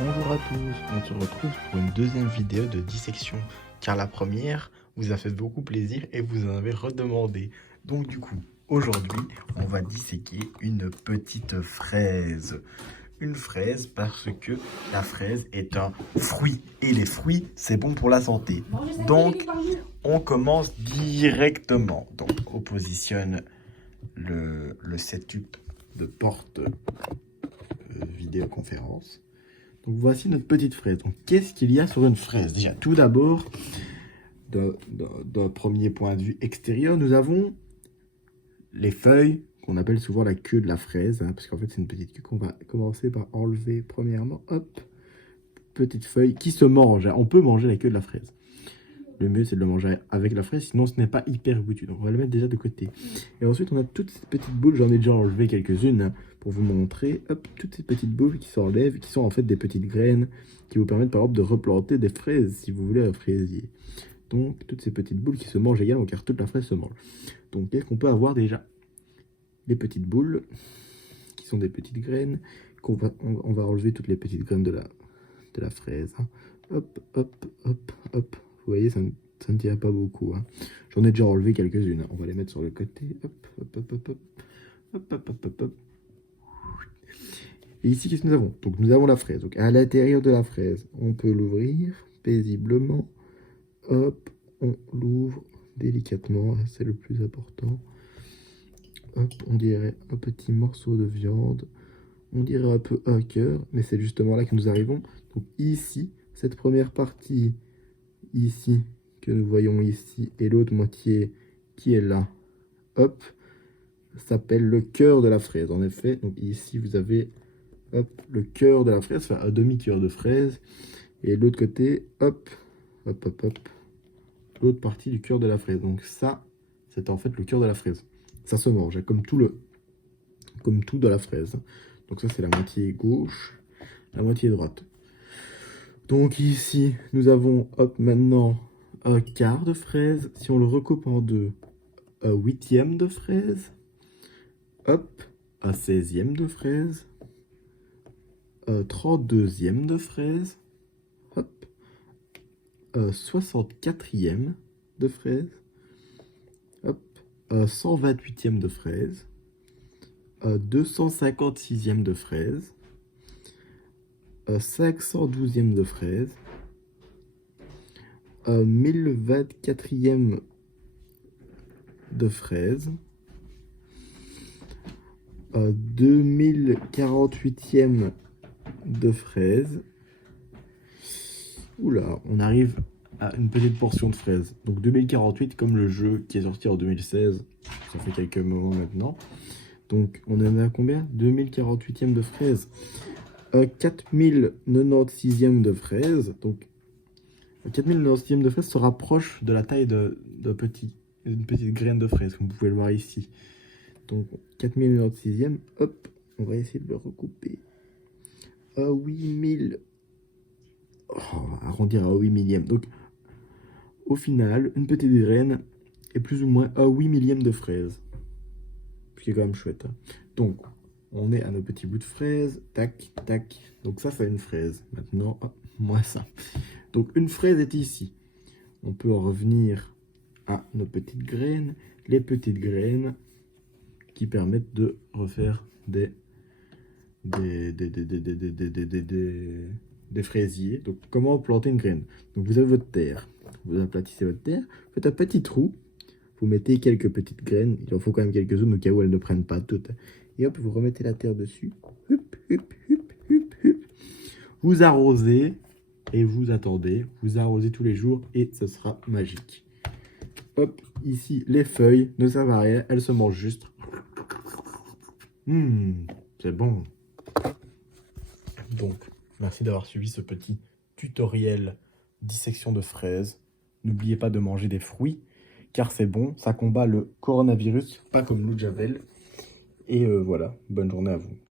Bonjour à tous, on se retrouve pour une deuxième vidéo de dissection, car la première vous a fait beaucoup plaisir et vous en avez redemandé. Donc du coup, aujourd'hui, on va disséquer une petite fraise. Une fraise parce que la fraise est un fruit, et les fruits, c'est bon pour la santé. Donc, on commence directement. Donc, on positionne le setup de porte vidéoconférence. Donc voici notre petite fraise. Donc qu'est-ce qu'il y a sur une fraise? Déjà, tout d'abord, d'un premier point de vue extérieur, nous avons les feuilles qu'on appelle souvent la queue de la fraise, hein, parce qu'en fait c'est une petite queue qu'on va commencer par enlever premièrement. Hop, petite feuille qui se mange, hein. On peut manger la queue de la fraise. Le mieux c'est de le manger avec la fraise, sinon ce n'est pas hyper goûteux. Donc on va le mettre déjà de côté. Et ensuite on a toutes ces petites boules, j'en ai déjà enlevé quelques-unes, hein, pour vous montrer. Hop, toutes ces petites boules qui s'enlèvent, qui sont en fait des petites graines qui vous permettent par exemple de replanter des fraises si vous voulez un fraisier. Donc toutes ces petites boules qui se mangent également car toute la fraise se mange. Donc qu'est-ce qu'on peut avoir déjà? Les petites boules qui sont des petites graines, on va enlever toutes les petites graines de la fraise. Hein. Hop, hop, hop, hop. Vous voyez, ça ne tient pas beaucoup. Hein. J'en ai déjà enlevé quelques-unes. Hein. On va les mettre sur le côté. Hop, hop, hop, hop, hop. Hop, hop, hop, hop, hop. Et ici, qu'est-ce que nous avons? Donc, nous avons la fraise. Donc, à l'intérieur de la fraise, on peut l'ouvrir paisiblement. Hop, on l'ouvre délicatement. C'est le plus important. Hop, on dirait un petit morceau de viande. On dirait un peu un cœur, mais c'est justement là que nous arrivons. Donc, ici, cette première partie ici, que nous voyons ici, et l'autre moitié qui est là, hop, s'appelle le cœur de la fraise. En effet, donc ici vous avez, hop, le cœur de la fraise, enfin un demi-cœur de fraise, et l'autre côté, hop, hop, hop, hop, l'autre partie du cœur de la fraise. Donc ça, c'est en fait le cœur de la fraise. Ça se mange, hein, comme tout de la fraise. Donc ça, c'est la moitié gauche, la moitié droite. Donc ici, nous avons, hop, maintenant, un quart de fraise. Si on le recoupe en deux, un huitième de fraise. Hop, un 16e de fraise. Un 32e de fraise. Hop, un 64e de fraise. Hop, un 128e de fraise. Un 256e de fraise. Un 512e de fraise. Un 1024e de fraise. Un 2048e de fraise. Oula, on arrive à une petite portion de fraise. Donc 2048 comme le jeu qui est sorti en 2016. Ça fait quelques moments maintenant. Donc on en a combien? 2048e de fraise. 4096e de fraise. Donc 4096e de fraise se rapproche de la taille d'une petite graine de fraise, comme vous pouvez le voir ici. Donc 4096e, hop, on va essayer de le recouper. À 8000. Oh, on va arrondir à 8 millième. Donc au final, une petite graine est plus ou moins à 8 millième de fraise. Ce qui est quand même chouette. Hein. Donc on est à nos petits bouts de fraise. Tac, tac. Donc ça, c'est une fraise. Maintenant, hop, moi ça. Donc une fraise est ici. On peut en revenir à nos petites graines. Les petites graines qui permettent de refaire des fraisiers. Donc comment planter une graine? Donc vous avez votre terre. Vous aplatissez votre terre. Faites un petit trou. Vous mettez quelques petites graines. Il en faut quand même quelques-unes au cas où elles ne prennent pas toutes. Et hop, vous remettez la terre dessus. Hup, hup, hup, hup, hup. Vous arrosez et vous attendez. Vous arrosez tous les jours et ce sera magique. Hop, ici, les feuilles ne servent à rien. Elles se mangent juste. C'est bon. Donc, merci d'avoir suivi ce petit tutoriel dissection de fraises. N'oubliez pas de manger des fruits, car c'est bon, ça combat le coronavirus, pas comme l'eau de Javel. Et voilà, bonne journée à vous.